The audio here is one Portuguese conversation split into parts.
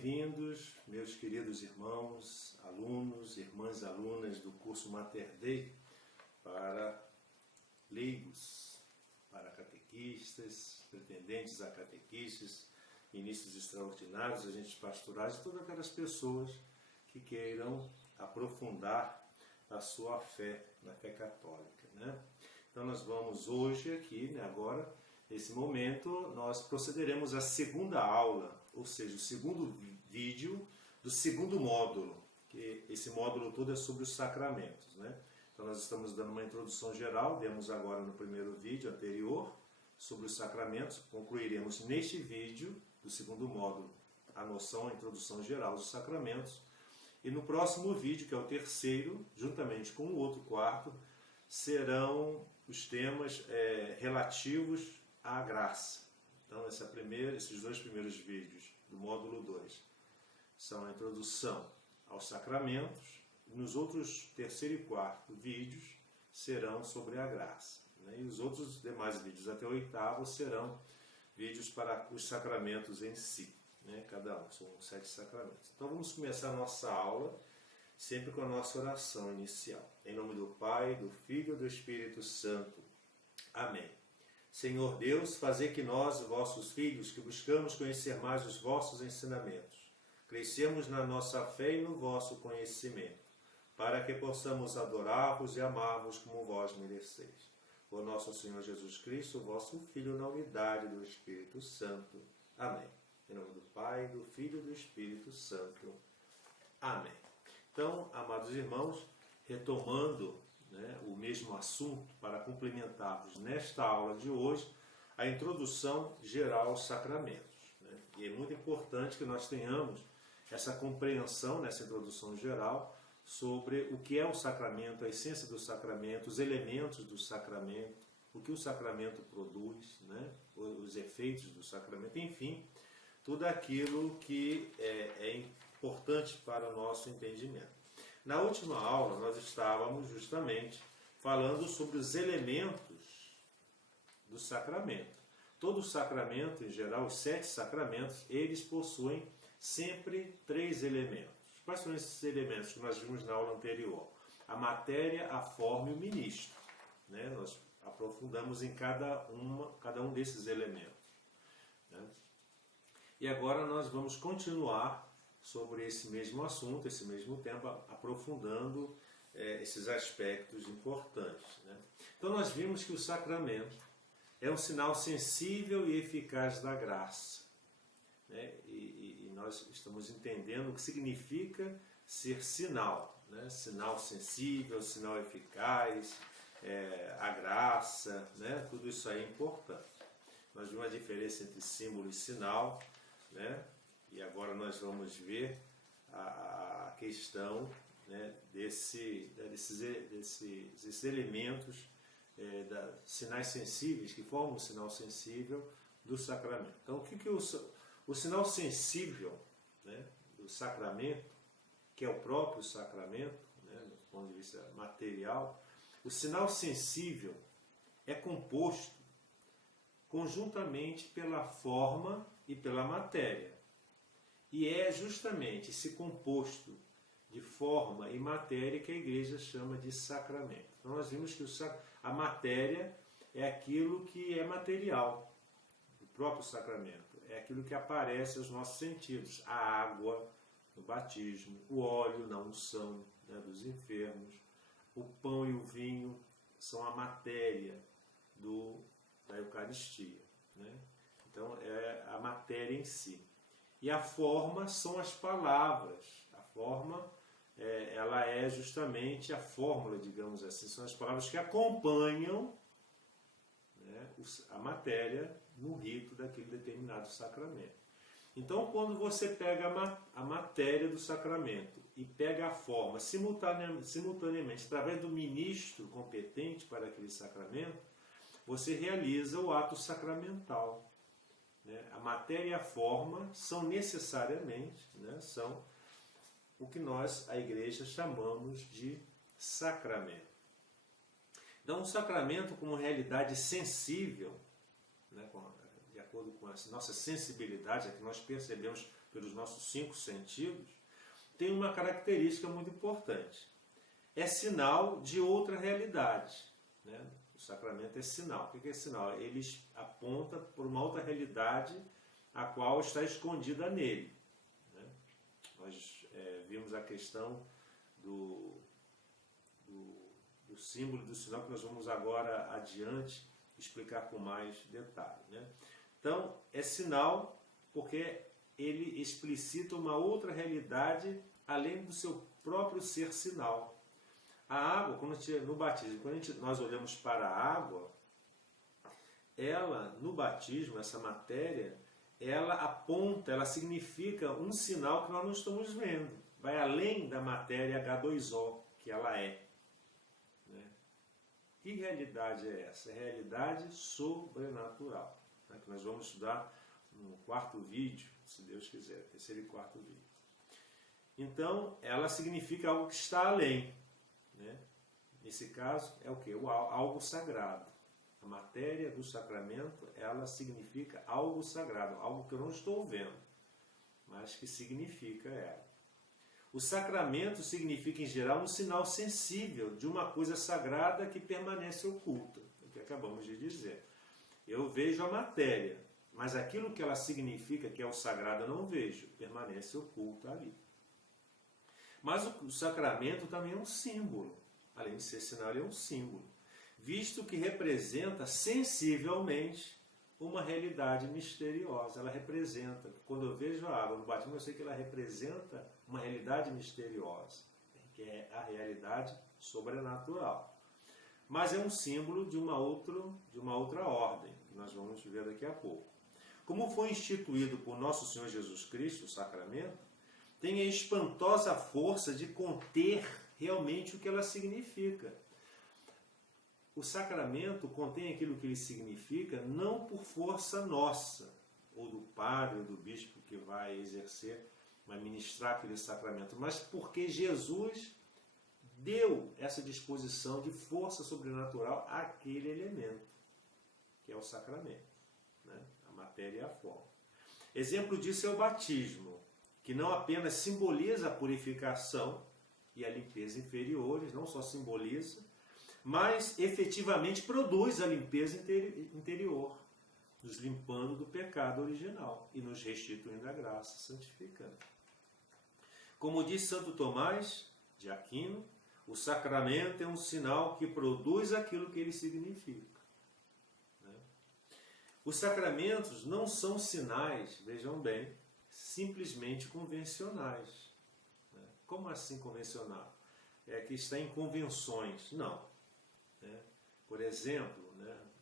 bem-vindos, meus queridos irmãos, alunos, irmãs alunas do curso Mater Dei para leigos, para catequistas, pretendentes a catequistas, ministros extraordinários, agentes pastorais e todas aquelas pessoas que queiram aprofundar a sua fé, na fé católica, né? Então nós vamos hoje aqui, agora, nesse momento, nós procederemos à segunda aula, ou seja, o segundo vídeo do segundo módulo, que esse módulo todo é sobre os sacramentos, né? Então nós estamos dando uma introdução geral, demos agora no primeiro vídeo anterior sobre os sacramentos, concluiremos neste vídeo do segundo módulo a noção, a introdução geral dos sacramentos, e no próximo vídeo, que é o terceiro, juntamente com o outro quarto, serão os temas relativos à graça. Então esses dois primeiros vídeos do módulo 2 são a introdução aos sacramentos, e nos outros terceiro e quarto vídeos serão sobre a graça, né? E os outros demais vídeos até o oitavo serão vídeos para os sacramentos em si, né? Cada um, são 7 sacramentos. Então vamos começar a nossa aula sempre com a nossa oração inicial. Em nome do Pai, do Filho e do Espírito Santo. Amém. Senhor Deus, fazei que nós, vossos filhos, que buscamos conhecer mais os vossos ensinamentos, crescemos na nossa fé e no vosso conhecimento, para que possamos adorar-vos e amar-vos como vós mereceis. Por nosso Senhor Jesus Cristo, vosso Filho, na unidade do Espírito Santo. Amém. Em nome do Pai, do Filho e do Espírito Santo. Amém. Então, amados irmãos, retomando, o mesmo assunto para complementarmos nesta aula de hoje, a introdução geral aos sacramentos, né? E é muito importante que nós tenhamos essa compreensão nessa introdução geral sobre o que é o sacramento, a essência do sacramento, os elementos do sacramento, o que o sacramento produz, né? Os efeitos do sacramento, enfim, tudo aquilo que é importante para o nosso entendimento. Na última aula, nós estávamos justamente falando sobre os elementos do sacramento. Todo sacramento, em geral, os 7 sacramentos, eles possuem sempre 3 elementos. Quais são esses elementos que nós vimos na aula anterior? A matéria, a forma e o ministro, né? Nós aprofundamos em cada um desses elementos, né? E agora nós vamos continuar sobre esse mesmo assunto, esse mesmo tempo, aprofundando esses aspectos importantes, né? Então nós vimos que o sacramento é um sinal sensível e eficaz da graça, né? E nós estamos entendendo o que significa ser sinal, né? Sinal sensível, sinal eficaz, a graça, né? Tudo isso aí é importante. Nós vimos a diferença entre símbolo e sinal, né? E agora nós vamos ver a questão, né, desses elementos, sinais sensíveis, que formam o sinal sensível do sacramento. Então, o que o sinal sensível, né, do sacramento, que é o próprio sacramento, né, do ponto de vista material, o sinal sensível é composto conjuntamente pela forma e pela matéria. E é justamente esse composto de forma e matéria que a Igreja chama de sacramento. Então nós vimos que a matéria é aquilo que é material, o próprio sacramento. É aquilo que aparece aos nossos sentidos. A água no batismo, o óleo na unção, né, dos enfermos, o pão e o vinho são a matéria da Eucaristia, né? Então é a matéria em si. E a forma são as palavras. A forma, ela é justamente a fórmula, digamos assim, são as palavras que acompanham, né, a matéria no rito daquele determinado sacramento. Então, quando você pega a matéria do sacramento e pega a forma simultaneamente, através do ministro competente para aquele sacramento, você realiza o ato sacramental. A matéria e a forma são necessariamente, são o que nós, a Igreja, chamamos de sacramento. Então, o sacramento como realidade sensível, de acordo com a nossa sensibilidade, é que nós percebemos pelos nossos 5 sentidos, tem uma característica muito importante. É sinal de outra realidade, né? O sacramento é sinal. O que é sinal? Ele aponta por uma outra realidade a qual está escondida nele, né? Nós vimos a questão do símbolo do sinal, que nós vamos agora adiante explicar com mais detalhe, né? Então, é sinal porque ele explicita uma outra realidade além do seu próprio ser sinal. A água, no batismo, quando nós olhamos para a água, ela, no batismo, essa matéria, ela aponta, ela significa um sinal que nós não estamos vendo. Vai além da matéria H2O, que ela é. Né? Que realidade é essa? É realidade sobrenatural, né? Que nós vamos estudar no 4º vídeo, se Deus quiser, 3º e 4º vídeo. Então, ela significa algo que está além, né? Nesse caso, é o quê? Algo sagrado. A matéria do sacramento, ela significa algo sagrado, algo que eu não estou vendo, mas que significa ela. O sacramento significa, em geral, um sinal sensível de uma coisa sagrada que permanece oculta, é o que acabamos de dizer. Eu vejo a matéria, mas aquilo que ela significa, que é o sagrado, eu não vejo, permanece oculta ali. Mas o sacramento também é um símbolo, além de ser sinal, ele é um símbolo, visto que representa sensivelmente uma realidade misteriosa. Ela representa, quando eu vejo a água no batismo, eu sei que ela representa uma realidade misteriosa, que é a realidade sobrenatural. Mas é um símbolo de uma outra ordem, que nós vamos ver daqui a pouco. Como foi instituído por nosso Senhor Jesus Cristo, o sacramento, tem a espantosa força de conter realmente o que ela significa. O sacramento contém aquilo que ele significa não por força nossa, ou do padre, ou do bispo que vai exercer, vai ministrar aquele sacramento, mas porque Jesus deu essa disposição de força sobrenatural àquele elemento, que é o sacramento, né? A matéria e a forma. Exemplo disso é o batismo, que não apenas simboliza a purificação e a limpeza inferiores, não só simboliza, mas efetivamente produz a limpeza interior, nos limpando do pecado original e nos restituindo a graça, santificando. Como diz Santo Tomás de Aquino, o sacramento é um sinal que produz aquilo que ele significa. Os sacramentos não são sinais, vejam bem, simplesmente convencionais. Como assim convencional? É que está em convenções. Não. Por exemplo,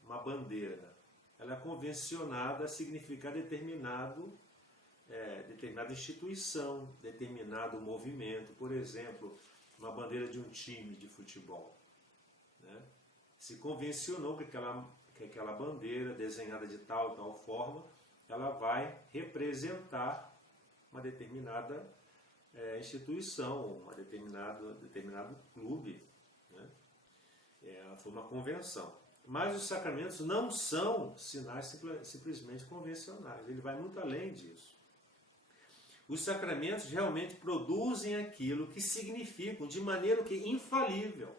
uma bandeira, ela é convencionada a significar determinada instituição, determinado movimento. Por exemplo, uma bandeira de um time de futebol. Se convencionou que aquela bandeira, desenhada de tal forma, ela vai representar uma determinada instituição, determinado clube. Foi uma convenção. Mas os sacramentos não são sinais simplesmente convencionais. Ele vai muito além disso. Os sacramentos realmente produzem aquilo que significam de maneira infalível.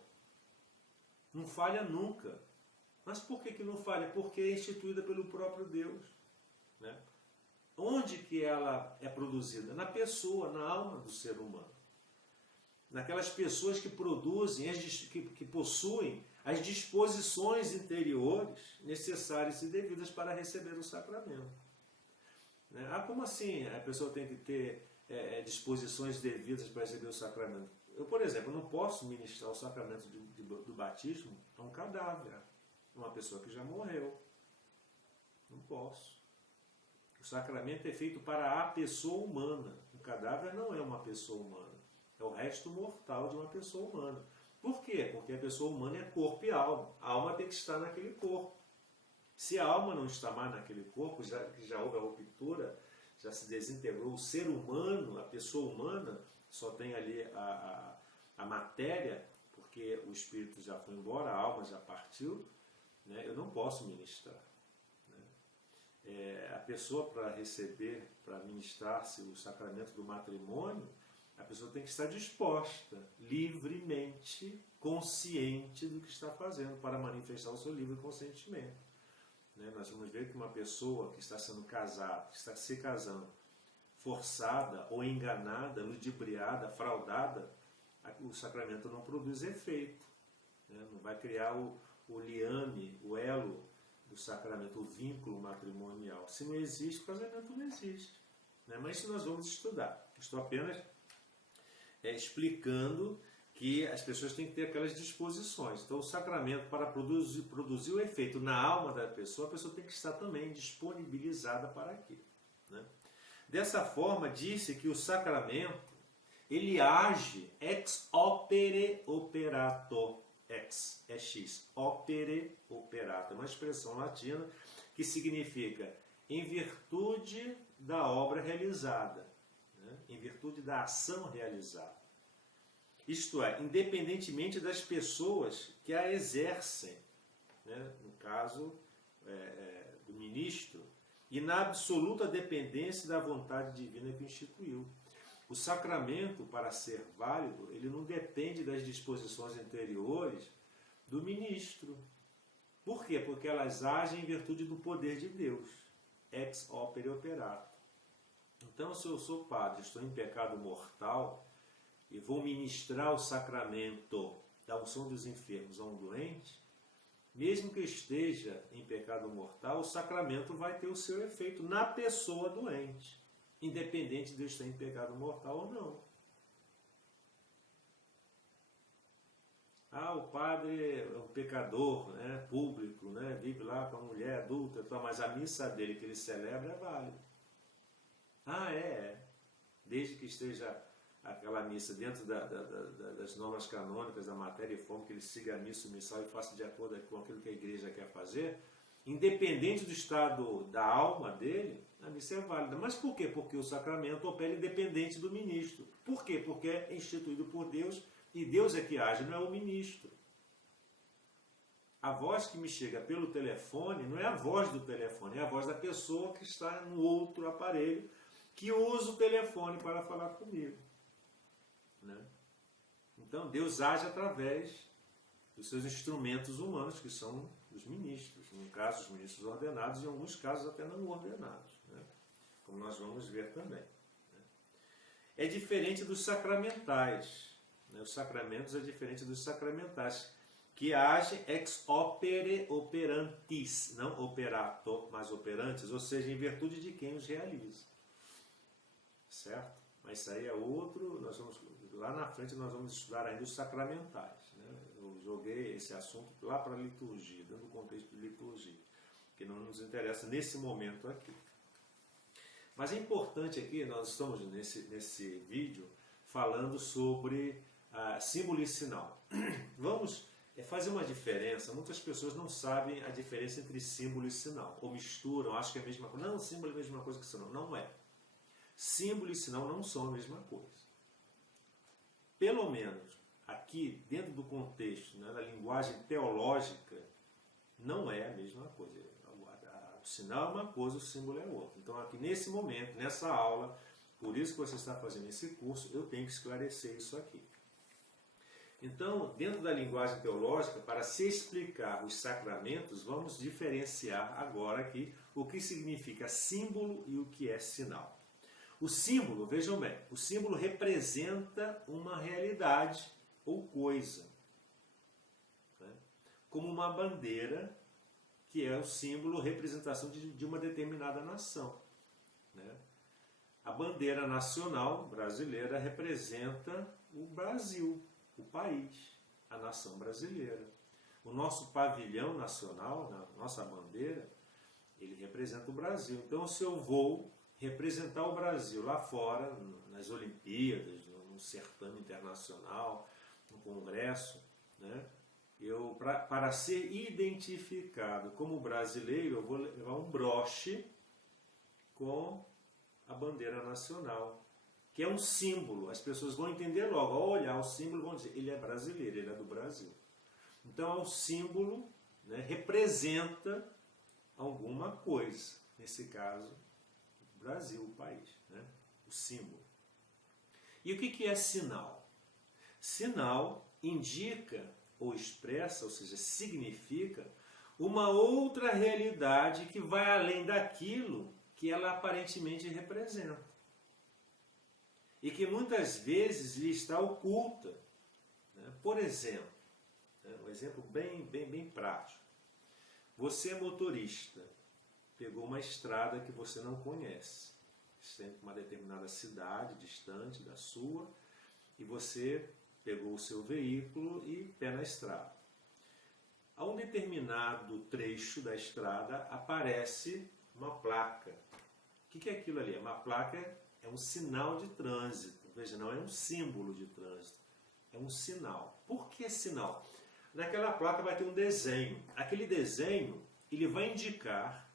Não falha nunca. Mas por que não falha? Porque é instituída pelo próprio Deus. Onde que ela é produzida? Na pessoa, na alma do ser humano. Naquelas pessoas que produzem, que possuem as disposições interiores necessárias e devidas para receber o sacramento. Como assim a pessoa tem que ter disposições devidas para receber o sacramento? Eu, por exemplo, não posso ministrar o sacramento do batismo a um cadáver, uma pessoa que já morreu. Não posso. O sacramento é feito para a pessoa humana. O cadáver não é uma pessoa humana. É o resto mortal de uma pessoa humana. Por quê? Porque a pessoa humana é corpo e alma. A alma tem que estar naquele corpo. Se a alma não está mais naquele corpo, já houve a ruptura, já se desintegrou o ser humano, a pessoa humana, só tem ali a matéria, porque o espírito já foi embora, a alma já partiu, eu não posso ministrar. A pessoa, para receber, para ministrar-se o sacramento do matrimônio, a pessoa tem que estar disposta, livremente, consciente do que está fazendo, para manifestar o seu livre consentimento. Nós vamos ver que uma pessoa que está sendo casada, que está se casando, forçada ou enganada, ludibriada, fraudada, o sacramento não produz efeito. Não vai criar o liame, o elo do sacramento, o vínculo matrimonial. Se não existe, o casamento não existe. Mas isso nós vamos estudar. Estou apenas explicando que as pessoas têm que ter aquelas disposições. Então, o sacramento, para produzir o efeito na alma da pessoa, a pessoa tem que estar também disponibilizada para aquilo. Dessa forma, disse que o sacramento, ele age ex opere operato. Ex é X, opere operato. É uma expressão latina que significa em virtude da obra realizada, em virtude da ação realizada. Isto é, independentemente das pessoas que a exercem, no caso do ministro, e na absoluta dependência da vontade divina que o instituiu. O sacramento, para ser válido, ele não depende das disposições anteriores do ministro. Por quê? Porque elas agem em virtude do poder de Deus. Ex opere operato. Então, se eu sou padre, estou em pecado mortal e vou ministrar o sacramento da unção dos enfermos a um doente, mesmo que esteja em pecado mortal, o sacramento vai ter o seu efeito na pessoa doente, independente de eu estar em pecado mortal ou não. O padre é um pecador, público, vive lá com a mulher adulta, mas a missa dele que ele celebra é válida. Desde que esteja aquela missa dentro das normas canônicas, da matéria e forma, que ele siga a missa, o missal e faça de acordo com aquilo que a igreja quer fazer, independente do estado da alma dele, a missa é válida. Mas por quê? Porque o sacramento opera independente do ministro. Por quê? Porque é instituído por Deus e Deus é que age, não é o ministro. A voz que me chega pelo telefone não é a voz do telefone, é a voz da pessoa que está no outro aparelho que usa o telefone para falar comigo. Então Deus age através dos seus instrumentos humanos, que são os ministros, no caso os ministros ordenados, e em alguns casos até não ordenados, como nós vamos ver também. É diferente dos sacramentais, os sacramentos é diferente dos sacramentais, que agem ex opere operantis, não operato, mas operantes, ou seja, em virtude de quem os realiza. Certo? Mas isso aí é outro, lá na frente nós vamos estudar ainda os sacramentais. Eu joguei esse assunto lá para a liturgia, dentro do contexto de liturgia, que não nos interessa nesse momento aqui. Mas é importante aqui, nós estamos nesse vídeo falando sobre símbolo e sinal. Vamos fazer uma diferença. Muitas pessoas não sabem a diferença entre símbolo e sinal, ou misturam, acham que é a mesma coisa. Não, símbolo é a mesma coisa que sinal. Não é. Símbolo e sinal não são a mesma coisa. Pelo menos aqui, dentro do contexto, da linguagem teológica, não é a mesma coisa. O sinal é uma coisa, o símbolo é outra. Então, aqui nesse momento, nessa aula, por isso que você está fazendo esse curso, eu tenho que esclarecer isso aqui. Então, dentro da linguagem teológica, para se explicar os sacramentos, vamos diferenciar agora aqui o que significa símbolo e o que é sinal. O símbolo, vejam bem, o símbolo representa uma realidade ou coisa, como uma bandeira, que é o símbolo, representação de uma determinada nação. A bandeira nacional brasileira representa o Brasil, o país, a nação brasileira. O nosso pavilhão nacional, nossa bandeira, ele representa o Brasil. Então, se eu vou representar o Brasil lá fora, nas Olimpíadas, no certame internacional, no congresso, para ser identificado como brasileiro, eu vou levar um broche com a bandeira nacional, que é um símbolo. As pessoas vão entender logo, ao olhar o símbolo, vão dizer, ele é brasileiro, ele é do Brasil. Então, é um símbolo, representa alguma coisa. nesse caso, o Brasil, o país, né? O símbolo. E o que é sinal? Sinal indica ou expressa, ou seja, significa uma outra realidade que vai além daquilo que ela aparentemente representa. E que muitas vezes lhe está oculta. Né? Por exemplo, um exemplo bem prático. Você é motorista, pegou uma estrada que você não conhece, sempre uma determinada cidade distante da sua, e você pegou o seu veículo e pé na estrada. A um determinado trecho da estrada aparece uma placa. O que é aquilo ali? Uma placa é um sinal de trânsito. Veja, não é um símbolo de trânsito, é um sinal. Por que sinal? Naquela placa vai ter um desenho. Aquele desenho ele vai indicar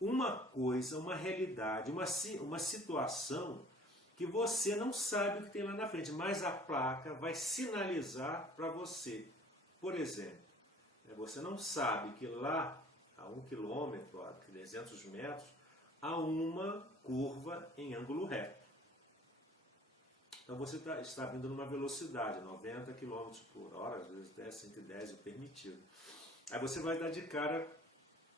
uma coisa, uma realidade, uma situação que você não sabe o que tem lá na frente, mas a placa vai sinalizar para você. Por exemplo, você não sabe que lá a 1 quilômetro, a 300 metros, há uma curva em ângulo reto. Então você está vindo numa velocidade, 90 km por hora, às vezes até 110 é o permitido. Aí você vai dar de cara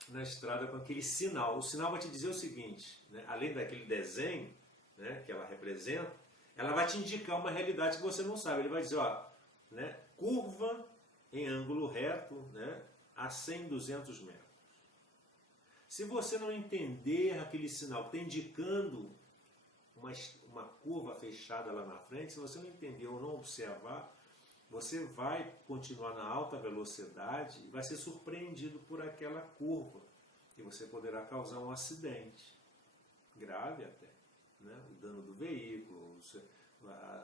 na estrada com aquele sinal. O sinal vai te dizer o seguinte, né? Além daquele desenho, né, que ela representa, ela vai te indicar uma realidade que você não sabe. Ele vai dizer, ó, né, curva em ângulo reto, né, a 100, 200 metros. Se você não entender aquele sinal que está indicando uma curva fechada lá na frente, se você não entender ou não observar, você vai continuar na alta velocidade e vai ser surpreendido por aquela curva. E você poderá causar um acidente, grave até, né? O dano do veículo,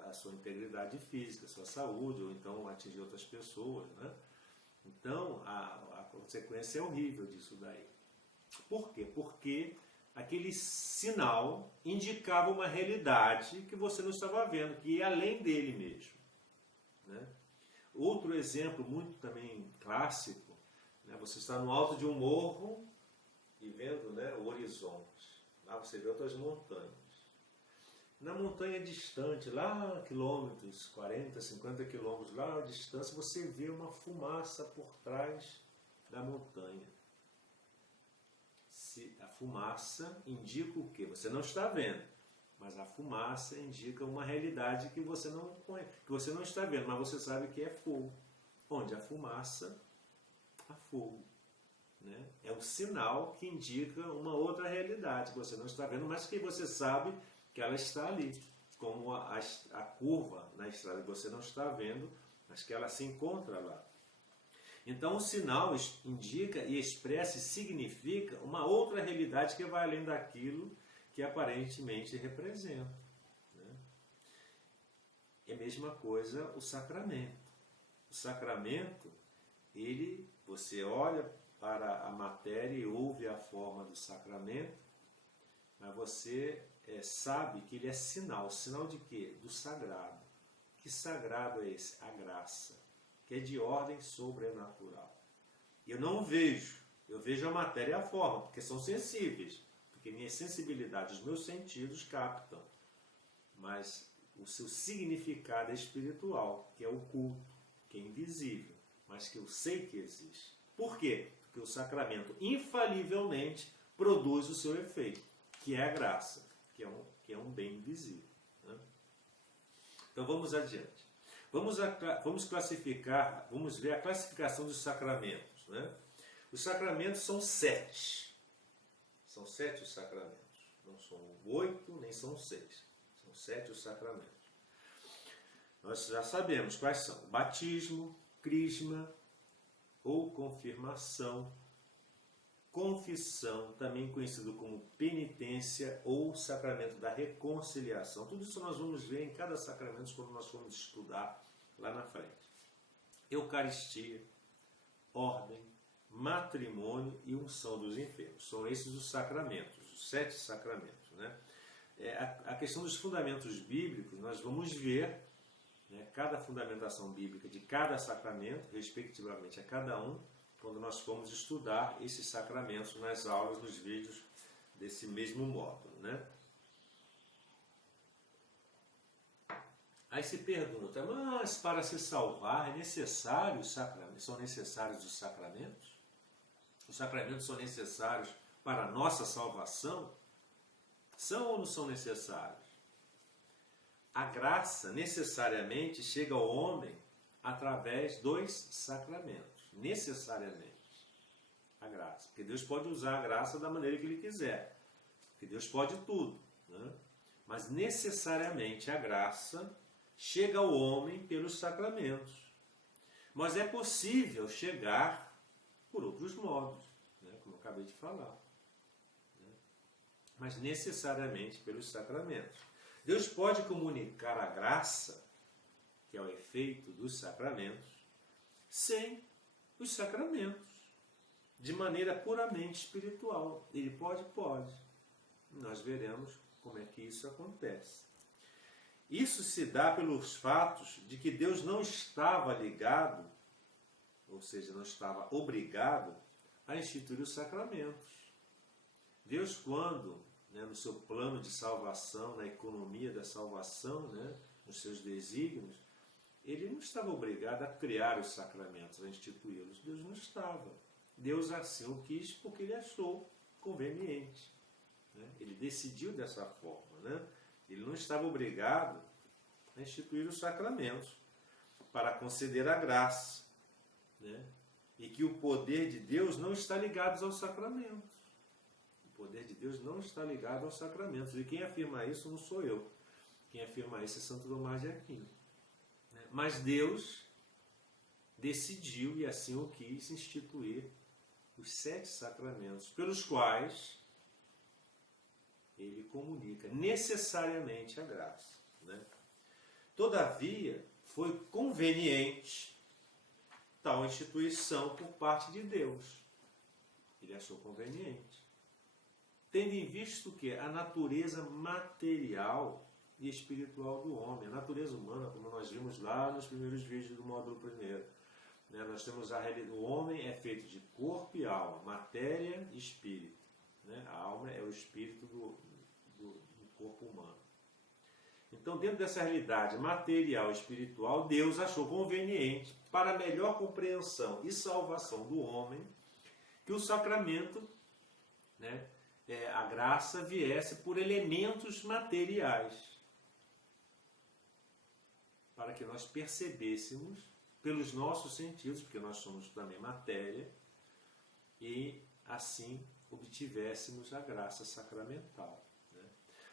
a sua integridade física, a sua saúde, ou então atingir outras pessoas, né? Então, a consequência é horrível disso daí. Por quê? Porque aquele sinal indicava uma realidade que você não estava vendo, que ia além dele mesmo. Né? Outro exemplo muito também clássico, né? Você está no alto de um morro e vendo, né, o horizonte. Lá você vê outras montanhas. Na montanha distante, lá quilômetros, 40, 50 quilômetros, lá à distância, você vê uma fumaça por trás da montanha. A fumaça indica o quê? Você não está vendo, mas a fumaça indica uma realidade que você não conhece, que você não está vendo, mas você sabe que é fogo. Onde há fumaça, há fogo. Né? É um sinal que indica uma outra realidade que você não está vendo, mas que você sabe que ela está ali, como a curva na estrada que você não está vendo, mas que ela se encontra lá. Então o sinal indica e expressa e significa uma outra realidade que vai além daquilo que aparentemente representa. Né? É a mesma coisa o sacramento. O sacramento, você olha para a matéria e ouve a forma do sacramento, mas você sabe que ele é sinal. Sinal de quê? Do sagrado. Que sagrado é esse? A graça, que é de ordem sobrenatural. Eu não vejo, eu vejo a matéria e a forma, porque são sensíveis, porque minha sensibilidade, os meus sentidos captam, mas o seu significado é espiritual, que é oculto, que é invisível, mas que eu sei que existe. Por quê? Porque o sacramento infalivelmente produz o seu efeito, que é a graça, que é um bem invisível. Né? Então vamos adiante. Vamos classificar, vamos ver a classificação dos sacramentos. Né? Os sacramentos são 7. São 7 os sacramentos. Não são 8, nem são 6. São 7 os sacramentos. Nós já sabemos quais são: batismo, crisma ou confirmação, confissão, também conhecido como penitência ou sacramento da reconciliação. Tudo isso nós vamos ver em cada sacramento quando nós formos estudar lá na frente. Eucaristia, ordem, matrimônio e unção dos enfermos. São esses os sacramentos, os 7 sacramentos. Né? A questão dos fundamentos bíblicos, nós vamos ver, né, cada fundamentação bíblica de cada sacramento, respectivamente a cada um, quando nós formos estudar esses sacramentos nas aulas, nos vídeos desse mesmo módulo, né? Aí se pergunta, mas para se salvar é necessário os sacramentos? São necessários os sacramentos? Os sacramentos são necessários para a nossa salvação? São ou não são necessários? A graça necessariamente chega ao homem através dos sacramentos. Necessariamente. A graça. Porque Deus pode usar a graça da maneira que Ele quiser. Porque Deus pode tudo, né? Mas necessariamente a graça chega ao homem pelos sacramentos. Mas é possível chegar por outros modos, né? Como eu acabei de falar. Né? Mas necessariamente pelos sacramentos. Deus pode comunicar a graça, que é o efeito dos sacramentos, sem os sacramentos, de maneira puramente espiritual. Ele pode? Pode. Nós veremos como é que isso acontece. Isso se dá pelos fatos de que Deus não estava ligado, ou seja, não estava obrigado a instituir os sacramentos. Deus, quando, né, no seu plano de salvação, na economia da salvação, né, nos seus desígnios, Ele não estava obrigado a criar os sacramentos, a instituí-los. Deus não estava. Deus assim o quis porque Ele achou conveniente. Né? Ele decidiu dessa forma, né? Ele não estava obrigado a instituir os sacramentos para conceder a graça, né? E que o poder de Deus não está ligado aos sacramentos. O poder de Deus não está ligado aos sacramentos. E quem afirma isso não sou eu. Quem afirma isso é Santo Tomás de Aquino. Mas Deus decidiu, e assim o quis, instituir os 7 sacramentos, pelos quais Ele comunica necessariamente a graça. Né? Todavia, foi conveniente tal instituição por parte de Deus. Ele achou conveniente. Tendo em vista que a natureza material e espiritual do homem, a natureza humana, como nós vimos lá nos primeiros vídeos do módulo 1º, né? Nós temos a realidade, o homem é feito de corpo e alma, matéria e espírito. Né? A alma é o espírito do corpo humano. Então, dentro dessa realidade material e espiritual, Deus achou conveniente, para a melhor compreensão e salvação do homem, que o sacramento, né, a graça, viesse por elementos materiais, para que nós percebêssemos pelos nossos sentidos, porque nós somos também matéria, e assim obtivéssemos a graça sacramental.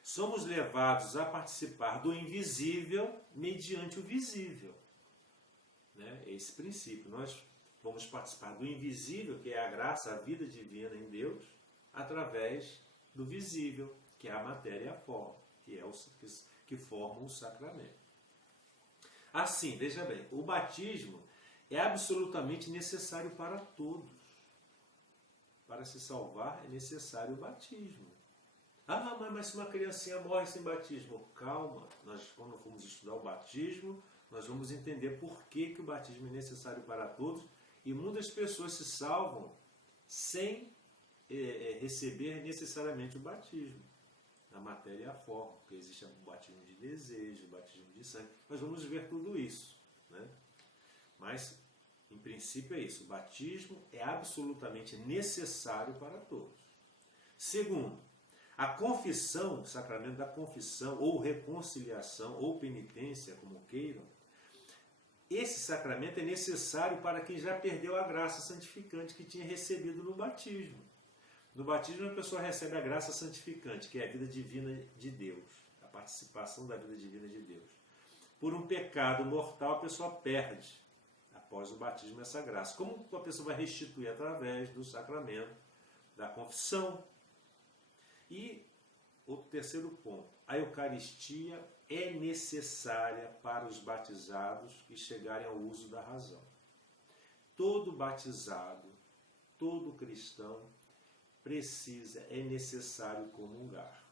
Somos levados a participar do invisível mediante o visível. Né? Esse princípio. Nós vamos participar do invisível, que é a graça, a vida divina em Deus, através do visível, que é a matéria e a forma, que formam o sacramento. Assim, veja bem, o batismo é absolutamente necessário para todos. Para se salvar é necessário o batismo. Ah, mas se uma criancinha morre sem batismo, calma, nós quando formos estudar o batismo, nós vamos entender por que o batismo é necessário para todos, e muitas pessoas se salvam sem receber necessariamente o batismo, a matéria e a forma, porque existe o batismo de desejo, o batismo de sangue, nós vamos ver tudo isso, né? Mas, em princípio é isso, o batismo é absolutamente necessário para todos. Segundo, a confissão, o sacramento da confissão, ou reconciliação, ou penitência, como queiram, esse sacramento é necessário para quem já perdeu a graça santificante que tinha recebido no batismo. No batismo a pessoa recebe a graça santificante, que é a vida divina de Deus, a participação da vida divina de Deus. Por um pecado mortal a pessoa perde, após o batismo, essa graça. Como a pessoa vai restituir? Através do sacramento da confissão. E o terceiro ponto, a Eucaristia é necessária para os batizados que chegarem ao uso da razão. Todo batizado, todo cristão é necessário comungar.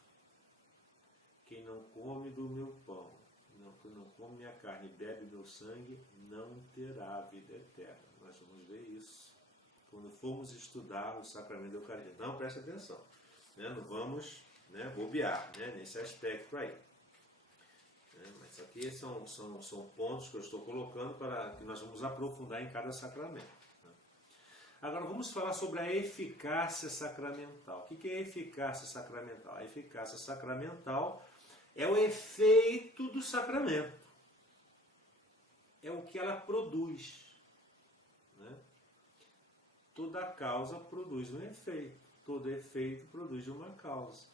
Quem não come do meu pão, não come minha carne e bebe meu sangue, não terá a vida eterna. Nós vamos ver isso quando formos estudar o sacramento da Eucaristia. Então, preste atenção. né? Não vamos, né, bobear, né, nesse aspecto aí. Mas aqui são pontos que eu estou colocando para que nós vamos aprofundar em cada sacramento. Agora vamos falar sobre a eficácia sacramental. O que é a eficácia sacramental? A eficácia sacramental é o efeito do sacramento. É o que ela produz. Né? Toda causa produz um efeito. Todo efeito produz uma causa.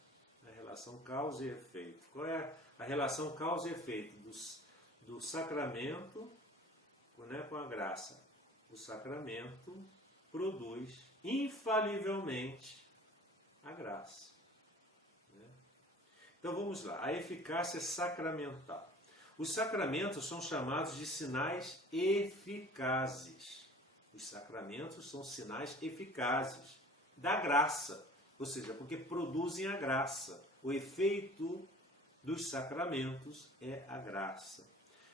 A relação causa e efeito. Qual é a relação causa e efeito do sacramento, né, com a graça? O sacramento produz infalivelmente a graça. Né? Então vamos lá, a eficácia sacramental. Os sacramentos são chamados de sinais eficazes. Os sacramentos são sinais eficazes da graça, ou seja, porque produzem a graça. O efeito dos sacramentos é a graça,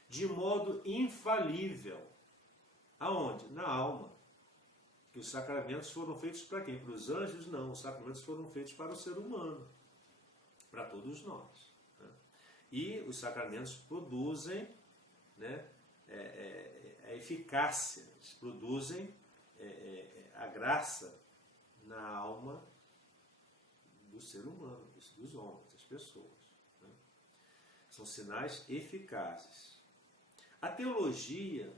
de modo infalível. Aonde? Na alma. Que os sacramentos foram feitos para quem? Para os anjos? Não, os sacramentos foram feitos para o ser humano, para todos nós. Né? E os sacramentos produzem, né, a eficácia, eles produzem a graça na alma do ser humano, dos homens, das pessoas. Né? São sinais eficazes. A teologia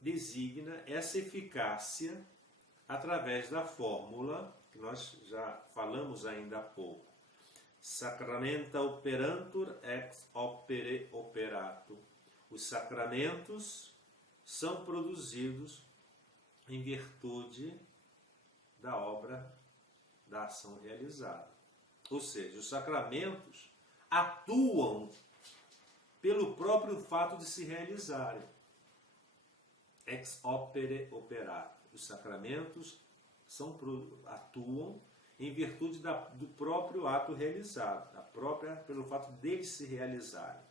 designa essa eficácia através da fórmula que nós já falamos ainda há pouco. Sacramenta operantur ex opere operato. Os sacramentos são produzidos em virtude da obra, da ação realizada. Ou seja, os sacramentos atuam pelo próprio fato de se realizarem. Ex opere operato. Os sacramentos atuam em virtude do próprio ato realizado, pelo fato deles se realizarem.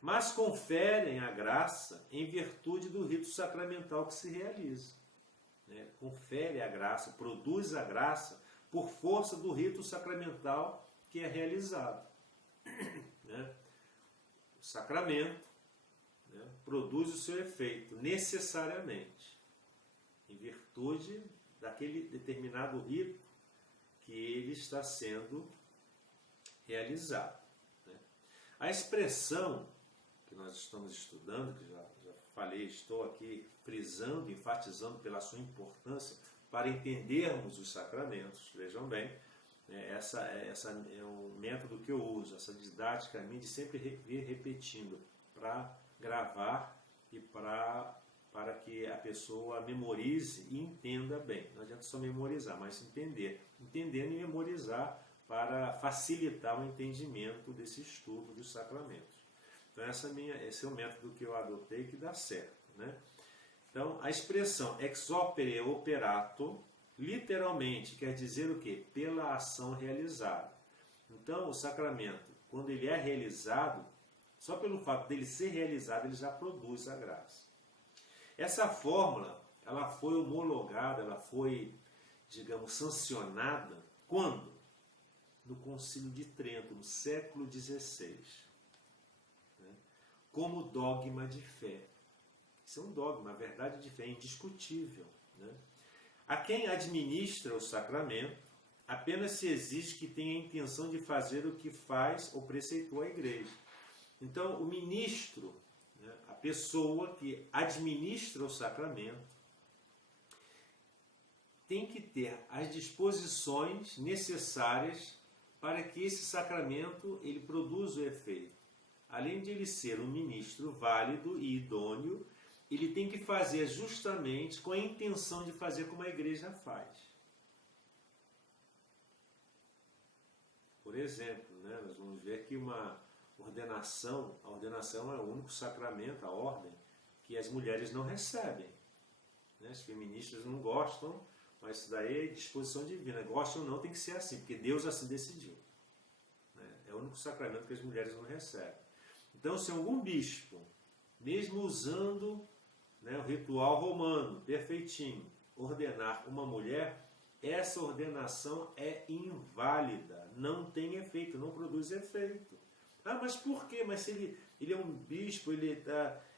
Mas conferem a graça em virtude do rito sacramental que se realiza. Né? Confere a graça, produz a graça por força do rito sacramental que é realizado. Né? O sacramento, né, produz o seu efeito necessariamente em virtude daquele determinado rito que ele está sendo realizado. Né? A expressão que nós estamos estudando, que já falei, estou aqui frisando, enfatizando pela sua importância para entendermos os sacramentos, vejam bem, né, essa é um método que eu uso, essa didática minha de sempre vir repetindo para gravar e para que a pessoa memorize e entenda bem. Não adianta só memorizar, mas entender. Entendendo e memorizar para facilitar o entendimento desse estudo dos sacramentos. Então esse é o método que eu adotei que dá certo. Né? Então a expressão ex opere operato literalmente quer dizer o quê? Pela ação realizada. Então o sacramento, quando ele é realizado, só pelo fato dele ser realizado, ele já produz a graça. Essa fórmula, ela foi homologada, ela foi, digamos, sancionada, quando? No Concílio de Trento, no século XVI, né? Como dogma de fé. Isso é um dogma, a verdade de fé é indiscutível. Né? A quem administra o sacramento, apenas se exige que tenha a intenção de fazer o que faz ou preceitou a igreja. Então, o ministro, né, a pessoa que administra o sacramento, tem que ter as disposições necessárias para que esse sacramento ele produza o efeito. Além de ele ser um ministro válido e idôneo, ele tem que fazer justamente com a intenção de fazer como a igreja faz. Por exemplo, né, nós vamos ver que a ordenação é o único sacramento, a ordem, que as mulheres não recebem. Né? As feministas não gostam, mas isso daí é disposição divina. Gostam ou não, tem que ser assim, porque Deus assim decidiu. Né? É o único sacramento que as mulheres não recebem. Então, se algum bispo, mesmo usando, né, o ritual romano perfeitinho, ordenar uma mulher, essa ordenação é inválida, não tem efeito, não produz efeito. Ah, mas por quê? Mas se ele é um bispo, ele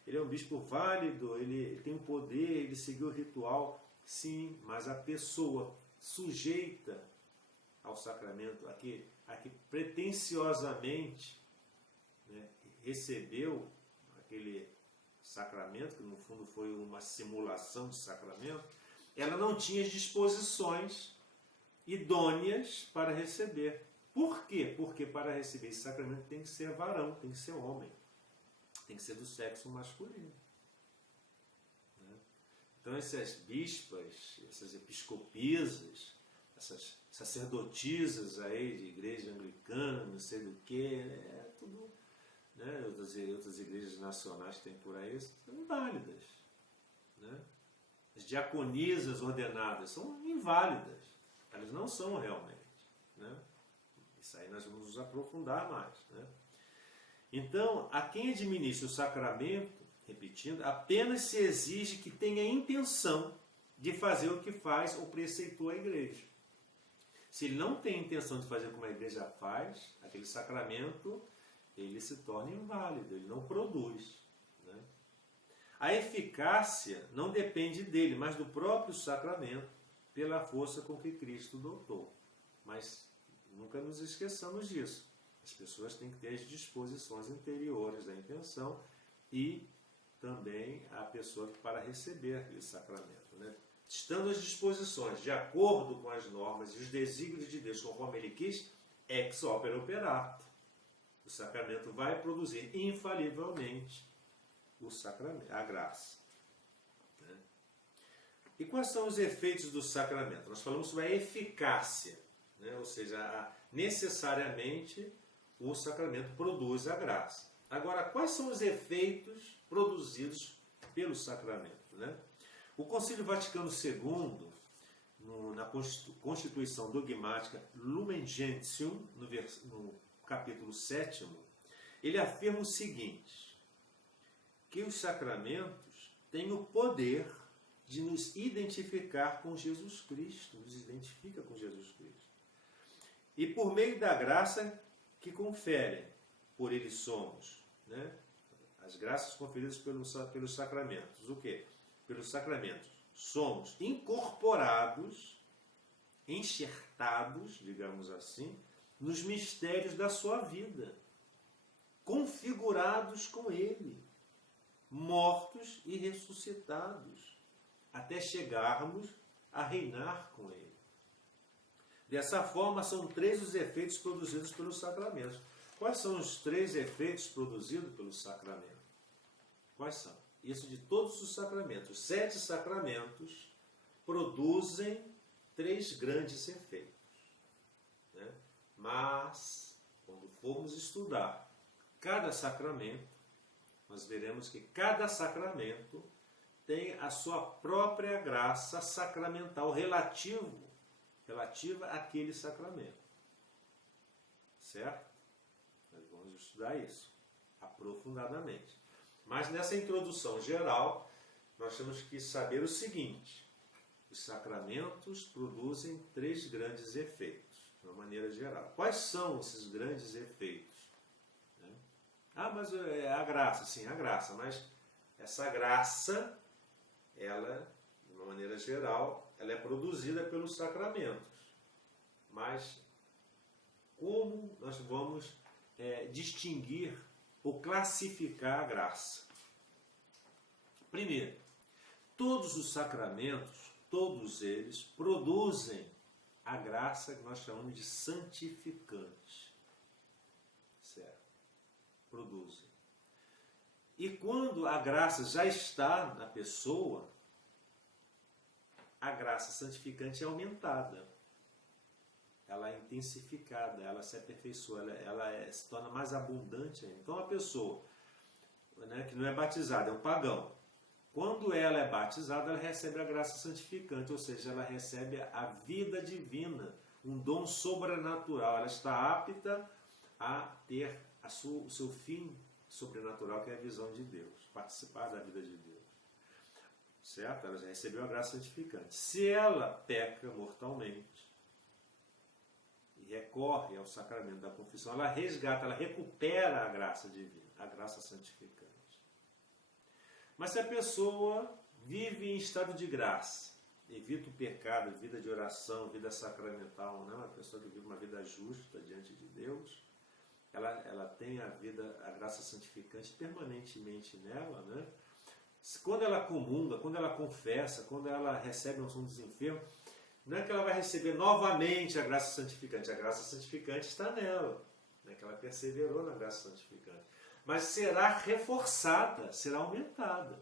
é um bispo válido, ele tem o poder, ele seguiu o ritual. Sim, mas a pessoa sujeita ao sacramento, a que pretensiosamente, né, recebeu aquele sacramento, que no fundo foi uma simulação de sacramento, ela não tinha as disposições idôneas para receber. Por quê? Porque para receber esse sacramento tem que ser varão, tem que ser homem, tem que ser do sexo masculino. Né? Então essas bispas, essas episcopisas, essas sacerdotisas aí de igreja anglicana, não sei do que, é tudo, né? Outras igrejas nacionais que tem por aí, são inválidas. Né? As diaconisas ordenadas são inválidas, elas não são realmente. Né? Isso aí nós vamos nos aprofundar mais. Né? Então, a quem administra o sacramento, repetindo, apenas se exige que tenha intenção de fazer o que faz ou preceitou a igreja. Se ele não tem intenção de fazer como a igreja faz, aquele sacramento, ele se torna inválido, ele não produz. Né? A eficácia não depende dele, mas do próprio sacramento, pela força com que Cristo dotou. Mas nunca nos esqueçamos disso. As pessoas têm que ter as disposições interiores da intenção e também a pessoa para receber aquele sacramento. Né? Estando as disposições de acordo com as normas e os desígnios de Deus, conforme Ele quis, ex opere operato. O sacramento vai produzir infalivelmente o sacramento, a graça. Né? E quais são os efeitos do sacramento? Nós falamos sobre a eficácia, né? Ou seja, necessariamente o sacramento produz a graça. Agora, quais são os efeitos produzidos pelo sacramento? Né? O Concílio Vaticano II, na Constituição Dogmática Lumen Gentium, no capítulo 7, ele afirma o seguinte, que os sacramentos têm o poder de nos identificar com Jesus Cristo, nos identifica com Jesus Cristo. E por meio da graça que conferem, por ele somos, né? As graças conferidas pelos sacramentos. O quê? Pelos sacramentos. Somos incorporados, enxertados, digamos assim, nos mistérios da sua vida, configurados com ele, mortos e ressuscitados, até chegarmos a reinar com ele. Dessa forma, são 3 os efeitos produzidos pelos sacramentos. Quais são os 3 efeitos produzidos pelo sacramento? Quais são? Isso de todos os sacramentos. Os 7 sacramentos produzem 3 grandes efeitos. Né? Mas, quando formos estudar cada sacramento, nós veremos que cada sacramento tem a sua própria graça sacramental relativa àquele sacramento. Certo? Nós vamos estudar isso aprofundadamente. Mas nessa introdução geral, nós temos que saber o seguinte: os sacramentos produzem 3 grandes efeitos, de uma maneira geral. Quais são esses grandes efeitos? Né? Ah, mas é a graça, sim, a graça, mas essa graça, ela, de uma maneira geral, ela é produzida pelos sacramentos. Mas como nós vamos distinguir ou classificar a graça? Primeiro, todos os sacramentos, todos eles, produzem a graça que nós chamamos de santificante. Certo? Produzem. E quando a graça já está na pessoa, a graça santificante é aumentada. Ela é intensificada, ela se aperfeiçoa, ela se torna mais abundante ainda. Então a pessoa, né, que não é batizada, é um pagão, quando ela é batizada, ela recebe a graça santificante, ou seja, ela recebe a vida divina, um dom sobrenatural. Ela está apta a ter o seu fim sobrenatural, que é a visão de Deus, participar da vida de Deus. certo? Ela já recebeu a graça santificante. Se ela peca mortalmente e recorre ao sacramento da confissão, ela resgata, ela recupera a graça divina, a graça santificante. Mas se a pessoa vive em estado de graça, evita o pecado, vida de oração, vida sacramental, não, a pessoa que vive uma vida justa diante de Deus, ela tem a graça santificante permanentemente nela, né? Quando ela comunga, quando ela confessa, quando ela recebe a unção dos enfermos, não é que ela vai receber novamente a graça santificante está nela, né? Que ela perseverou na graça santificante, mas será reforçada, será aumentada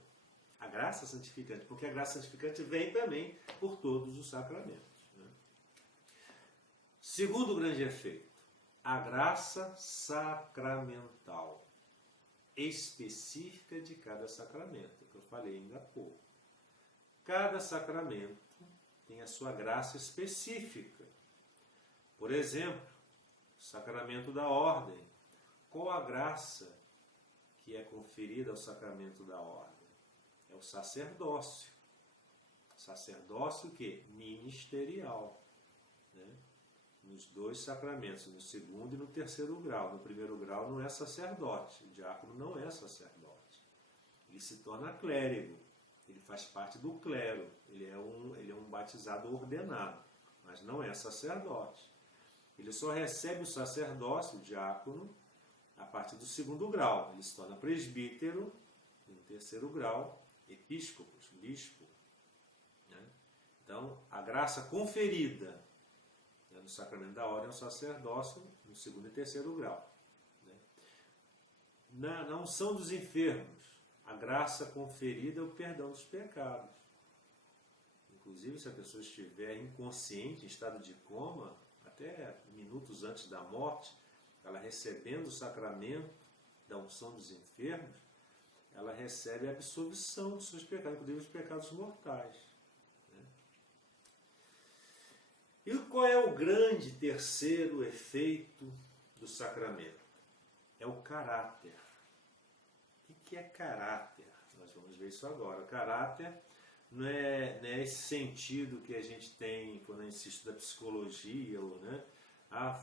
a graça santificante, porque a graça santificante vem também por todos os sacramentos, né? Segundo grande efeito, a graça sacramental específica de cada sacramento, que eu falei ainda há pouco. Cada sacramento tem a sua graça específica. Por exemplo, o sacramento da ordem. Qual a graça que é conferida ao sacramento da ordem? É o sacerdócio. Sacerdócio o quê? Ministerial, né? Nos dois sacramentos, no segundo e no terceiro grau. No primeiro grau não é sacerdote, o diácono não é sacerdote. Ele se torna clérigo, ele faz parte do clero, ele é um batizado ordenado, mas não é sacerdote. Ele só recebe o sacerdócio, o diácono, a partir do segundo grau. Ele se torna presbítero, no terceiro grau, episcopos, bispo, né? Então, a graça conferida no sacramento da ordem é o sacerdócio no segundo e terceiro grau, né? Na unção dos enfermos, a graça conferida é o perdão dos pecados. Inclusive, se a pessoa estiver inconsciente, em estado de coma, até minutos antes da morte, ela recebendo o sacramento da unção dos enfermos, ela recebe a absolvição dos seus pecados, inclusive os pecados mortais. E qual é o grande terceiro efeito do sacramento? É o caráter. O que é caráter? Nós vamos ver isso agora. O caráter não é esse sentido que a gente tem quando a gente estuda psicologia, ou, né?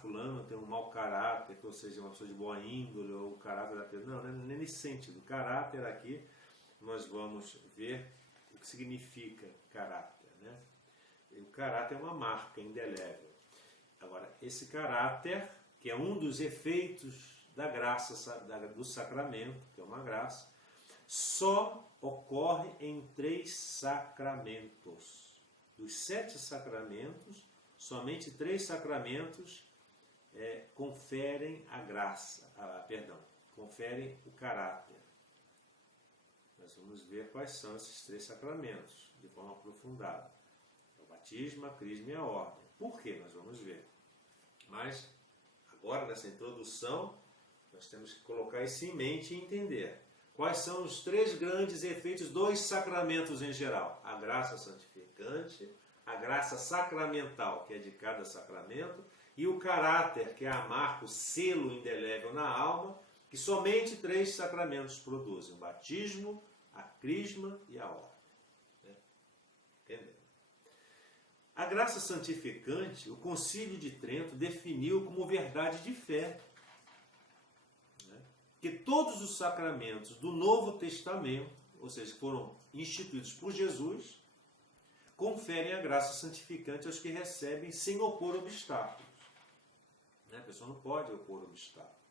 Fulano tem um mau caráter, ou seja, uma pessoa de boa índole, ou o caráter da pessoa. Não é nesse sentido. O caráter aqui, nós vamos ver o que significa caráter, né? O caráter é uma marca indelével. Agora, esse caráter, que é um dos efeitos da graça, do sacramento, que é uma graça, só ocorre em 3 sacramentos. Dos 7 sacramentos, somente 3 sacramentos conferem a graça, conferem o caráter. Nós vamos ver quais são esses 3 sacramentos, de forma aprofundada. Batismo, a crisma e a ordem. Por quê? Nós vamos ver. Mas, agora, nessa introdução, nós temos que colocar isso em mente e entender. Quais são os 3 grandes efeitos dos sacramentos em geral? A graça santificante, a graça sacramental, que é de cada sacramento, e o caráter, que é a marca, o selo indelével na alma, que somente 3 sacramentos produzem: o batismo, a crisma e a ordem. Entendeu? A graça santificante, o Concílio de Trento definiu como verdade de fé, né? Que todos os sacramentos do Novo Testamento, ou seja, foram instituídos por Jesus, conferem a graça santificante aos que recebem sem opor obstáculos, né? A pessoa não pode opor obstáculos.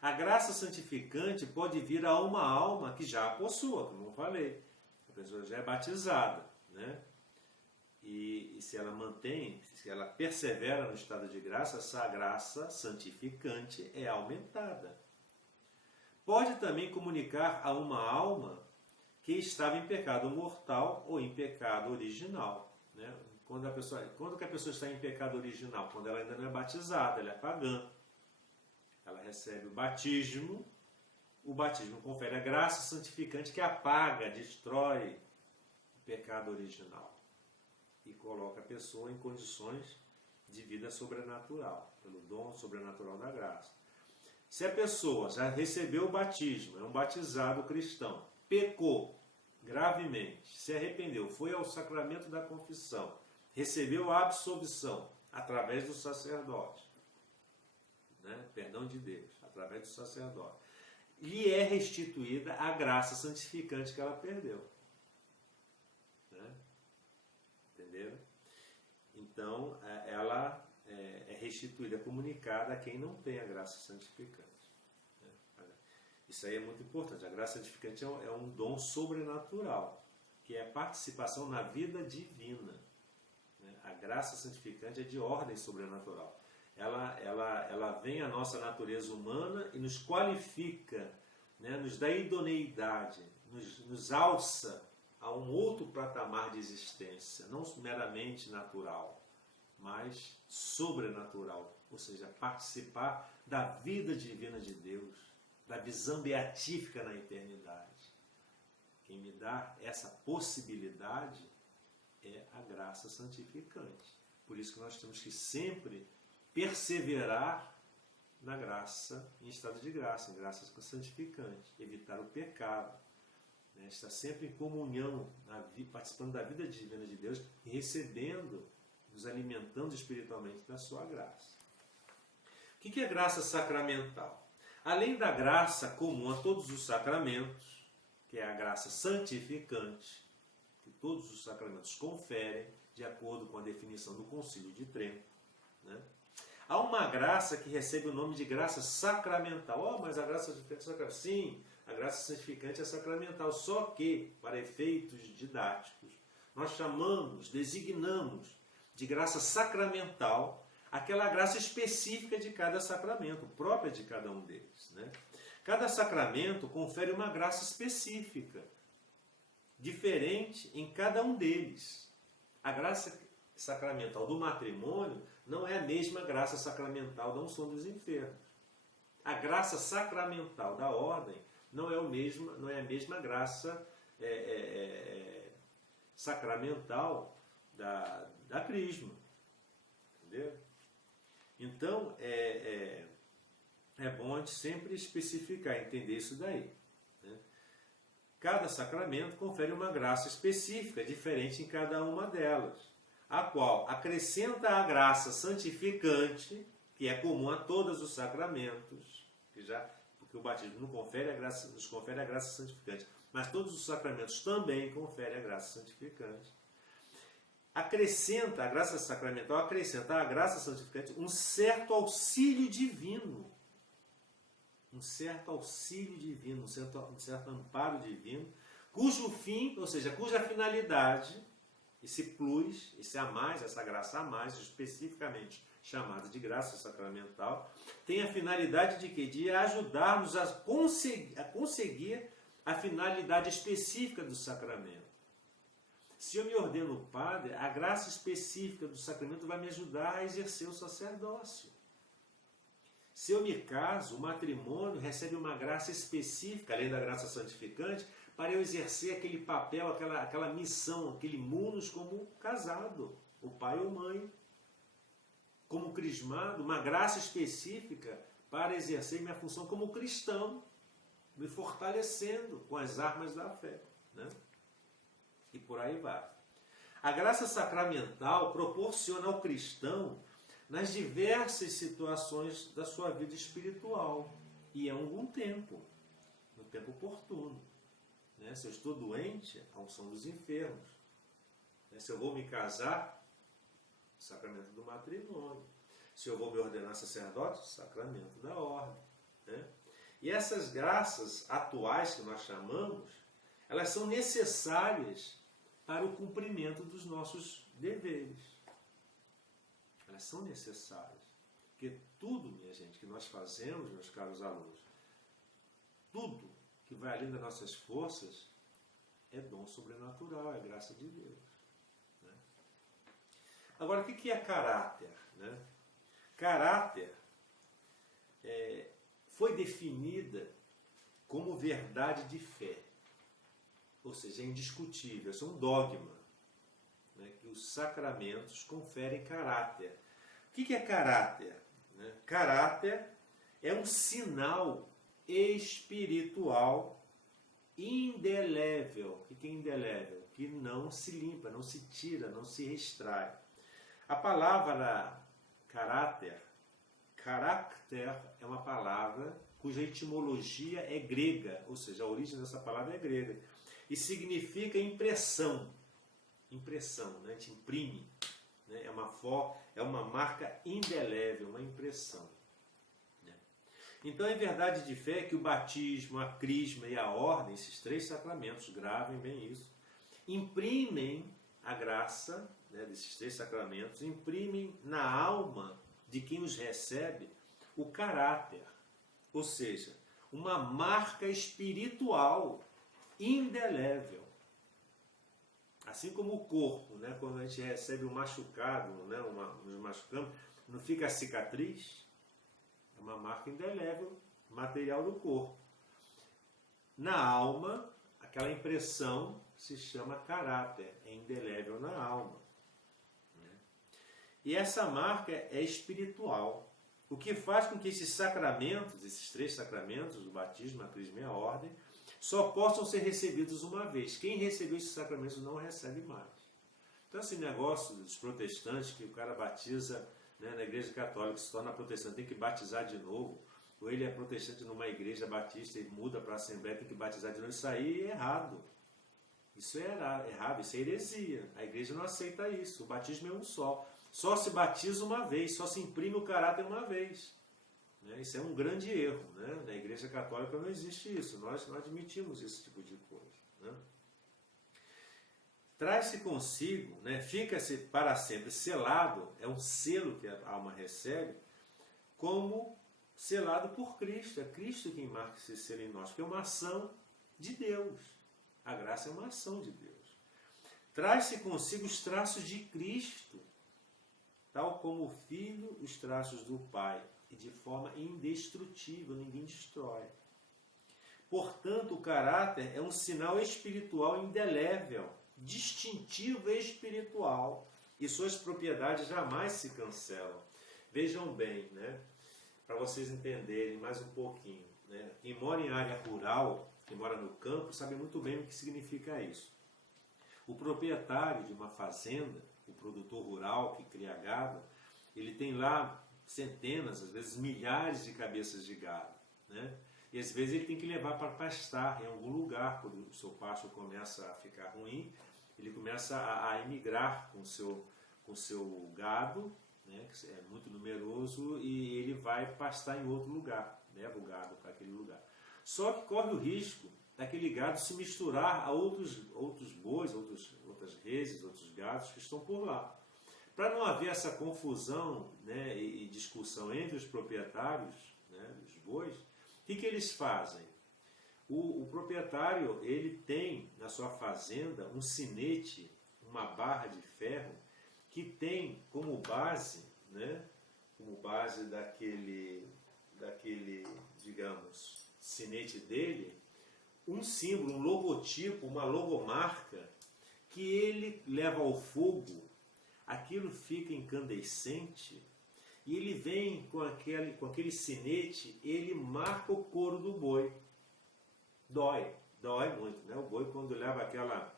A graça santificante pode vir a uma alma que já a possua, como eu falei. A pessoa já é batizada, né? E se ela se ela persevera no estado de graça, essa graça santificante é aumentada. Pode também comunicar a uma alma que estava em pecado mortal ou em pecado original, né? Quando que a pessoa está em pecado original? Quando ela ainda não é batizada, ela é pagã. Ela recebe o batismo confere a graça santificante que apaga, destrói o pecado original e coloca a pessoa em condições de vida sobrenatural, pelo dom sobrenatural da graça. Se a pessoa já recebeu o batismo, é um batizado cristão, pecou, gravemente, se arrependeu, foi ao sacramento da confissão, recebeu a absolvição através do sacerdote, né? Perdão de Deus, através do sacerdote, lhe é restituída a graça santificante que ela perdeu. Né? Entenderam? Então, ela é restituída, comunicada a quem não tem a graça santificante. Né? Isso aí é muito importante. A graça santificante é um dom sobrenatural, que é a participação na vida divina. Né? A graça santificante é de ordem sobrenatural. Ela vem à nossa natureza humana e nos qualifica, né? Nos dá idoneidade, nos alça a um outro patamar de existência, não meramente natural, mas sobrenatural, ou seja, participar da vida divina de Deus, da visão beatífica na eternidade. Quem me dá essa possibilidade é a graça santificante. Por isso que nós temos que sempre perseverar na graça, em estado de graça, em graça santificante, evitar o pecado, né? Estar sempre em comunhão, participando da vida divina de Deus e recebendo, nos alimentando espiritualmente da sua graça. O que é graça sacramental? Além da graça comum a todos os sacramentos, que é a graça santificante, que todos os sacramentos conferem, de acordo com a definição do Concílio de Trento, né? Há uma graça que recebe o nome de graça sacramental. Mas a graça santificante é sacramental. Sim, a graça santificante é sacramental, só que, para efeitos didáticos, nós designamos de graça sacramental aquela graça específica de cada sacramento, própria de cada um deles. Né? Cada sacramento confere uma graça específica, diferente em cada um deles. A graça sacramental do matrimônio não é a mesma graça sacramental da unção dos enfermos. A graça sacramental da ordem não é a mesma graça sacramental da crisma. Entendeu? Então, é bom a gente sempre especificar, entender isso daí. Né? Cada sacramento confere uma graça específica, diferente em cada uma delas, a qual acrescenta a graça santificante, que é comum a todos os sacramentos, porque o batismo nos confere a graça santificante, mas todos os sacramentos também conferem a graça santificante. A graça sacramental acrescenta à graça santificante um certo auxílio divino, um certo amparo divino, cujo fim, ou seja, cuja finalidade, esse plus, essa graça a mais, especificamente chamada de graça sacramental, tem a finalidade de quê? De ajudar-nos a conseguir a finalidade específica do sacramento. Se eu me ordeno padre, a graça específica do sacramento vai me ajudar a exercer o sacerdócio. Se eu me caso, o matrimônio recebe uma graça específica, além da graça santificante, para eu exercer aquele papel, aquela missão, aquele munus como casado, o pai ou mãe. Como crismado, uma graça específica para exercer minha função como cristão, me fortalecendo com as armas da fé. Né? E por aí vai. A graça sacramental proporciona ao cristão nas diversas situações da sua vida espiritual. E é algum tempo, no tempo oportuno. Né? Se eu estou doente, a unção dos enfermos. Né? Se eu vou me casar, sacramento do matrimônio. Se eu vou me ordenar sacerdote, sacramento da ordem. Né? E essas graças atuais que nós chamamos, elas são necessárias para o cumprimento dos nossos deveres. Elas são necessárias. Porque tudo, minha gente, que nós fazemos, meus caros alunos, tudo que vai além das nossas forças é dom sobrenatural, é graça de Deus. Né? Agora, o que é caráter? Né? Caráter foi definida como verdade de fé. Ou seja, é indiscutível, isso é um dogma, né, que os sacramentos conferem caráter. O que é caráter? Né? Caráter é um sinal espiritual indelével. O que é indelével? Que não se limpa, não se tira, não se extrai. A palavra caráter é uma palavra cuja etimologia é grega, ou seja, a origem dessa palavra é grega, e significa impressão. Impressão, né? A gente imprime, né? É uma marca indelével, uma impressão. Né? Então é verdade de fé que o batismo, a crisma e a ordem, esses 3 sacramentos, gravem bem isso, imprimem a graça, né, desses 3 sacramentos, imprimem na alma de quem os recebe o caráter, ou seja, uma marca espiritual indelével. Assim como o corpo, né, quando a gente recebe um machucado, né, nos machucamos, não fica a cicatriz, é uma marca indelével, material do corpo. Na alma, aquela impressão se chama caráter, é indelével na alma. Né? E essa marca é espiritual. O que faz com que esses sacramentos, esses 3 sacramentos, o batismo, a crisma e a ordem, só possam ser recebidos uma vez. Quem recebeu esses sacramentos não recebe mais. Então esse negócio dos protestantes, que o cara batiza, né, na igreja católica, se torna protestante, tem que batizar de novo, ou ele é protestante numa igreja batista e muda para a Assembleia, tem que batizar de novo, isso aí é errado. Isso é errado, isso é heresia. A igreja não aceita isso. O batismo é um só. Só se batiza uma vez, só se imprime o caráter uma vez. Né? Isso é um grande erro. Né? Na igreja católica não existe isso. Nós não admitimos esse tipo de coisa. Né? Traz-se consigo, né? Fica-se para sempre selado, é um selo que a alma recebe, como selado por Cristo. É Cristo quem marca esse selo em nós, porque é uma ação de Deus. A graça é uma ação de Deus. Traz-se consigo os traços de Cristo, tal como o Filho, os traços do Pai, e de forma indestrutível, ninguém destrói. Portanto, o caráter é um sinal espiritual indelével, distintivo espiritual, e suas propriedades jamais se cancelam. Vejam bem, né? Para vocês entenderem mais um pouquinho. Né? Quem mora em área rural, quem mora no campo, sabe muito bem o que significa isso. O proprietário de uma fazenda, o produtor rural que cria gado, ele tem lá centenas, às vezes milhares de cabeças de gado. Né? E às vezes ele tem que levar para pastar em algum lugar, quando o seu pasto começa a ficar ruim, ele começa a emigrar com o seu gado, né, que é muito numeroso, e ele vai pastar em outro lugar, leva o gado para aquele lugar. Só que corre o risco daquele gado se misturar a outros bois, outras reses, outros gados que estão por lá. Para não haver essa confusão, né, e discussão entre os proprietários, né, dos bois, o que eles fazem? O proprietário, ele tem na sua fazenda um sinete, uma barra de ferro, que tem como base, né, como base daquele, digamos, sinete dele, um símbolo, um logotipo, uma logomarca, que ele leva ao fogo, aquilo fica incandescente, e ele vem com aquele sinete, ele marca o couro do boi. Dói muito, né? O boi, quando leva aquela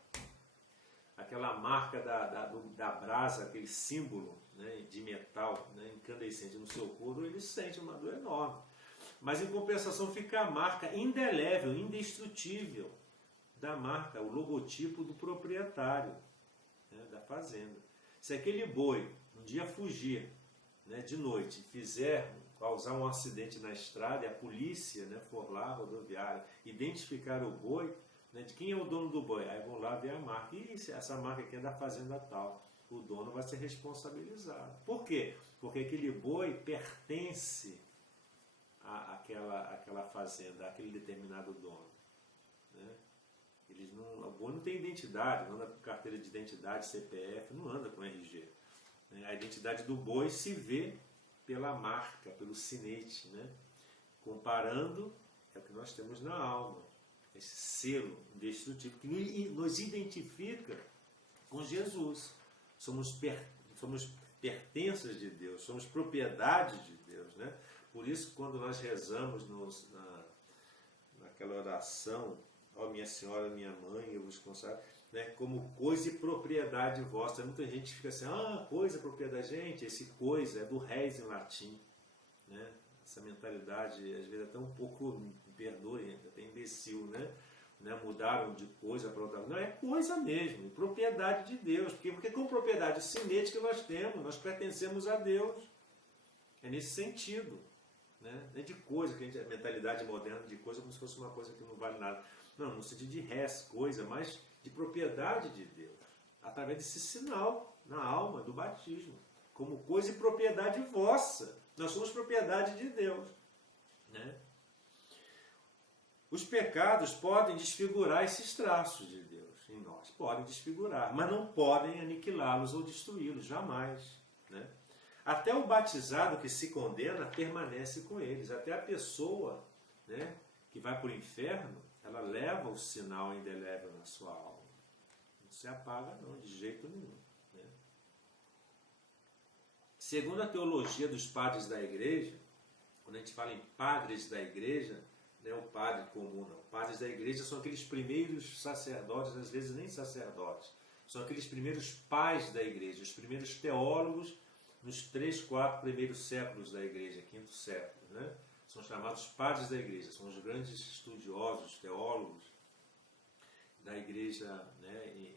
marca da brasa, aquele símbolo, né, de metal, né, incandescente no seu couro, ele sente uma dor enorme. Mas em compensação fica a marca indelével, indestrutível da marca, o logotipo do proprietário, né, da fazenda. Se aquele boi um dia fugir, né, de noite, causar um acidente na estrada, e a polícia, né, for lá, rodoviária, identificar o boi, né, de quem é o dono do boi, aí vão lá ver a marca, e essa marca aqui é da fazenda tal, o dono vai ser responsabilizado. Por quê? Porque aquele boi pertence àquela fazenda, àquele determinado dono. Né? O boi não tem identidade, não anda com carteira de identidade, CPF, não anda com RG. Né? A identidade do boi se vê pela marca, pelo sinete, né? Comparando, é o que nós temos na alma, esse selo indestrutível que nos identifica com Jesus. Somos pertenças de Deus, somos propriedade de Deus, né? Por isso, quando nós rezamos naquela oração ó minha senhora, minha mãe, eu vos consagro, né, como coisa e propriedade vossa. Muita gente fica assim, coisa, propriedade. Gente, esse coisa é do res em latim, né? Essa mentalidade, às vezes até um pouco, me perdoe, até imbecil, né? Mudaram de coisa para outra. Não, é coisa mesmo, propriedade de Deus. Porque com propriedade cinética nós temos, nós pertencemos a Deus. É nesse sentido. Né? Não é de coisa, que a mentalidade moderna de coisa como se fosse uma coisa que não vale nada. Não, no sentido de res, coisa, mas de propriedade de Deus. Através desse sinal na alma do batismo. Como coisa e propriedade vossa. Nós somos propriedade de Deus. Né? Os pecados podem desfigurar esses traços de Deus em nós. Podem desfigurar, mas não podem aniquilá-los ou destruí-los, jamais. Né? Até o batizado que se condena permanece com eles. Até a pessoa, né, que vai para o inferno, ela leva o sinal indelével na sua alma. Não se apaga, não, de jeito nenhum. Né? Segundo a teologia dos padres da igreja, quando a gente fala em padres da igreja, não é o padre comum, não. Padres da igreja são aqueles primeiros sacerdotes, às vezes nem sacerdotes, são aqueles primeiros pais da igreja, os primeiros teólogos nos 3, 4 primeiros séculos da igreja, 5º século. Né? São chamados padres da igreja, são os grandes estudiosos, teólogos da igreja, né,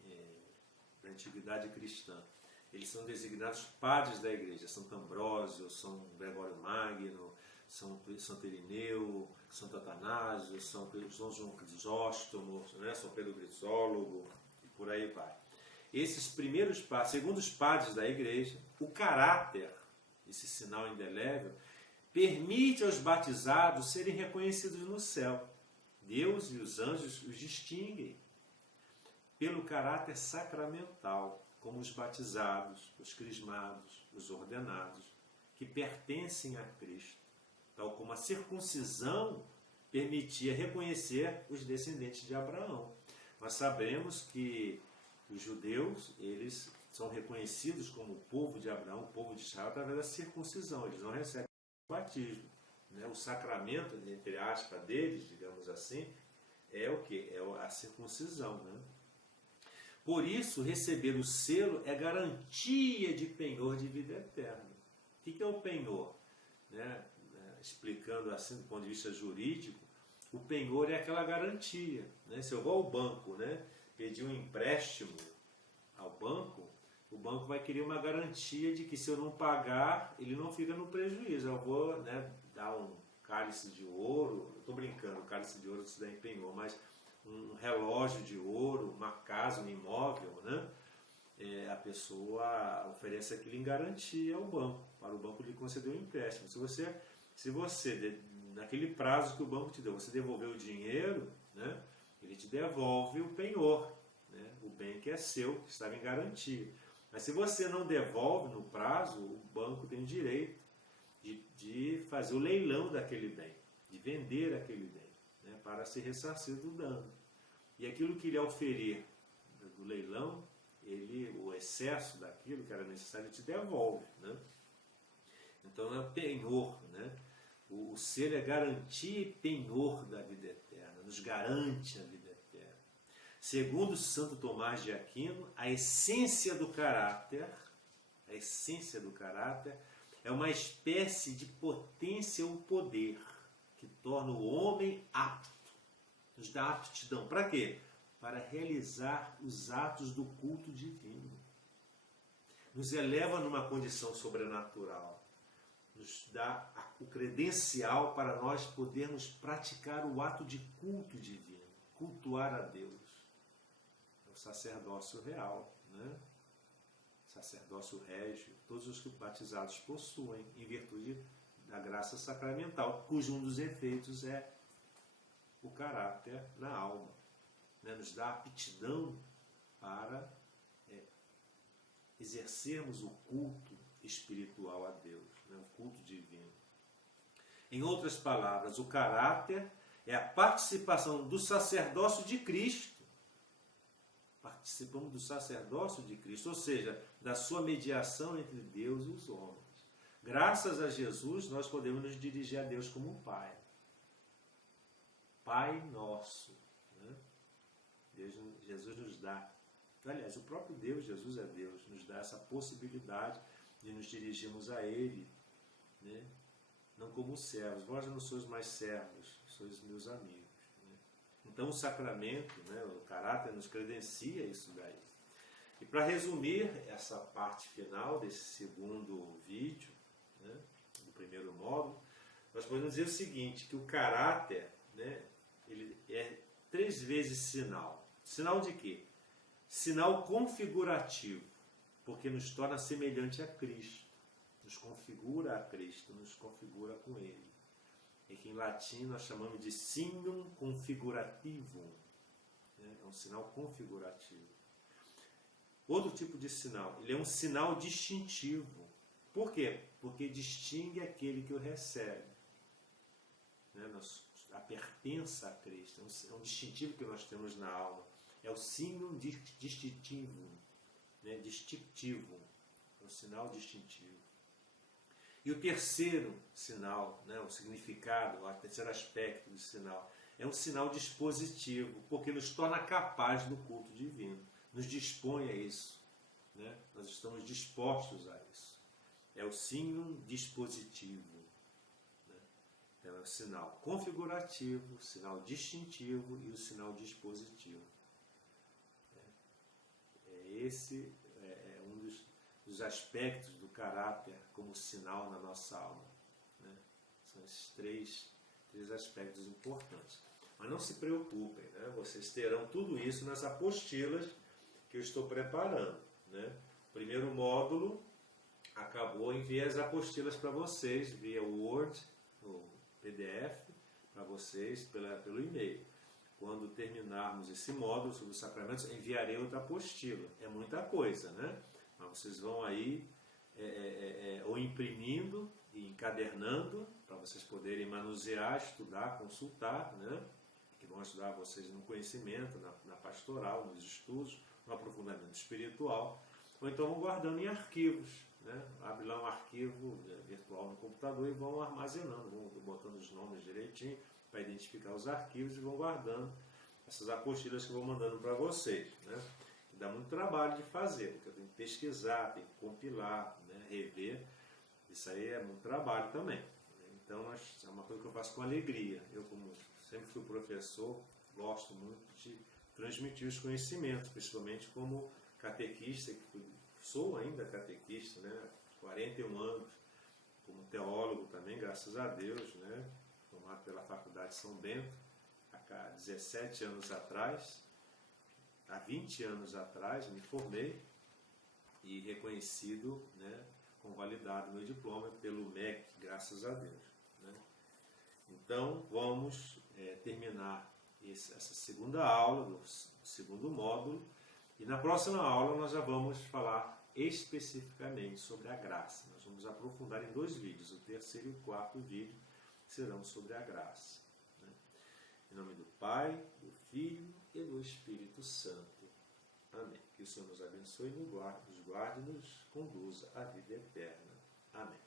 da antiguidade cristã. Eles são designados padres da igreja, Santo Ambrósio, São Gregório Magno, Santo Irineu, Santo Atanásio, São João Crisóstomo, né, São Pedro Crisólogo, e por aí vai. Esses primeiros padres, segundo os padres da igreja, o caráter, esse sinal indelével, permite aos batizados serem reconhecidos no céu. Deus e os anjos os distinguem pelo caráter sacramental, como os batizados, os crismados, os ordenados, que pertencem a Cristo, tal como a circuncisão permitia reconhecer os descendentes de Abraão. Nós sabemos que os judeus, eles são reconhecidos como o povo de Abraão, o povo de Israel, através da circuncisão. Eles não recebem o batismo. Né? O sacramento, entre aspas, deles, digamos assim, é o quê? É a circuncisão. Né? Por isso, receber o selo é garantia de penhor de vida eterna. O que é o penhor? Né? Explicando assim, do ponto de vista jurídico, o penhor é aquela garantia. Né? Se eu vou ao banco, né, pedir um empréstimo ao banco, o banco vai querer uma garantia de que se eu não pagar, ele não fica no prejuízo. Eu vou, né, dar um cálice de ouro, estou brincando, o cálice de ouro se dá em penhor, mas um relógio de ouro, uma casa, um imóvel, né? A pessoa oferece aquilo em garantia ao banco, para o banco lhe conceder um empréstimo. Se você, naquele prazo que o banco te deu, você devolver o dinheiro, né, ele te devolve o penhor, né, o bem que é seu, que estava em garantia. Mas se você não devolve no prazo, o banco tem o direito de fazer o leilão daquele bem, de vender aquele bem, né, para se ressarcir do dano. E aquilo que ele oferir do leilão, o excesso daquilo que era necessário, ele te devolve. Né? Então é penhor. Né? O selo é garantia e penhor da vida eterna, nos garante a vida eterna. Segundo Santo Tomás de Aquino, a essência do caráter é uma espécie de potência ou poder que torna o homem apto, nos dá aptidão. Para quê? Para realizar os atos do culto divino. Nos eleva numa condição sobrenatural. Nos dá o credencial para nós podermos praticar o ato de culto divino, cultuar a Deus. É o sacerdócio real, né? Sacerdócio régio, todos os batizados possuem, em virtude da graça sacramental, cujo um dos efeitos é o caráter na alma. Né? Nos dá aptidão para exercermos o culto espiritual a Deus, né? O culto divino. Em outras palavras, o caráter é a participação do sacerdócio de Cristo. Participamos do sacerdócio de Cristo, ou seja, da sua mediação entre Deus e os homens. Graças a Jesus, nós podemos nos dirigir a Deus como um Pai. Pai nosso. Né? Jesus nos dá, aliás, o próprio Deus, Jesus é Deus, nos dá essa possibilidade de nos dirigirmos a Ele, né? Não como servos. Vós não sois mais servos, sois meus amigos. Né? Então o sacramento, né, o caráter nos credencia isso daí. E para resumir essa parte final desse segundo vídeo, né, do primeiro módulo, nós podemos dizer o seguinte, que o caráter, né, ele é 3 vezes sinal. Sinal de quê? Sinal configurativo, porque nos torna semelhante a Cristo, nos configura a Cristo, nos configura com Ele. E que em latim nós chamamos de signum configurativum, né? É um sinal configurativo. Outro tipo de sinal, ele é um sinal distintivo. Por quê? Porque distingue aquele que o recebe. Né? A pertença a Cristo, é um distintivo que nós temos na alma. É o signum distintivo, né? Distintivo, é um sinal distintivo. E o terceiro sinal, né? O significado, o terceiro aspecto do sinal, é um sinal dispositivo, porque nos torna capazes do culto divino, nos dispõe a isso, né? Nós estamos dispostos a isso. É o signum dispositivo. Então é o sinal configurativo, o sinal distintivo e o sinal dispositivo. Esse é um dos aspectos do caráter como sinal na nossa alma. Né? São esses três aspectos importantes. Mas não se preocupem, né? Vocês terão tudo isso nas apostilas que eu estou preparando. Né? O primeiro módulo acabou, enviei as apostilas para vocês via Word, no PDF, para vocês pelo e-mail. Quando terminarmos esse módulo sobre os sacramentos, enviarei outra apostila. É muita coisa, né? Mas vocês vão aí ou imprimindo e encadernando, para vocês poderem manusear, estudar, consultar, né? Que vão ajudar vocês no conhecimento, na pastoral, nos estudos, no aprofundamento espiritual. Ou então vão guardando em arquivos, né? Abre lá um arquivo virtual no computador e vão armazenando, vão botando os nomes direitinho, para identificar os arquivos e vão guardando essas apostilas que eu vou mandando para vocês. Né? Que dá muito trabalho de fazer, porque eu tenho que pesquisar, tenho que compilar, né? Rever. Isso aí é muito trabalho também. Então é uma coisa que eu faço com alegria. Eu, como sempre fui professor, gosto muito de transmitir os conhecimentos, principalmente como catequista, que sou ainda catequista, né? 41 anos, como teólogo também, graças a Deus, né? Formado pela Faculdade São Bento, há 17 anos atrás, há 20 anos atrás, me formei e reconhecido, né, convalidado meu diploma pelo MEC, graças a Deus. Né? Então, vamos terminar essa segunda aula, do segundo módulo, e na próxima aula nós já vamos falar especificamente sobre a graça. Nós vamos aprofundar em 2 vídeos, o terceiro e o quarto vídeo, serão sobre a graça. Né? Em nome do Pai, do Filho e do Espírito Santo. Amém. Que o Senhor nos abençoe, nos guarde e nos conduza à vida eterna. Amém.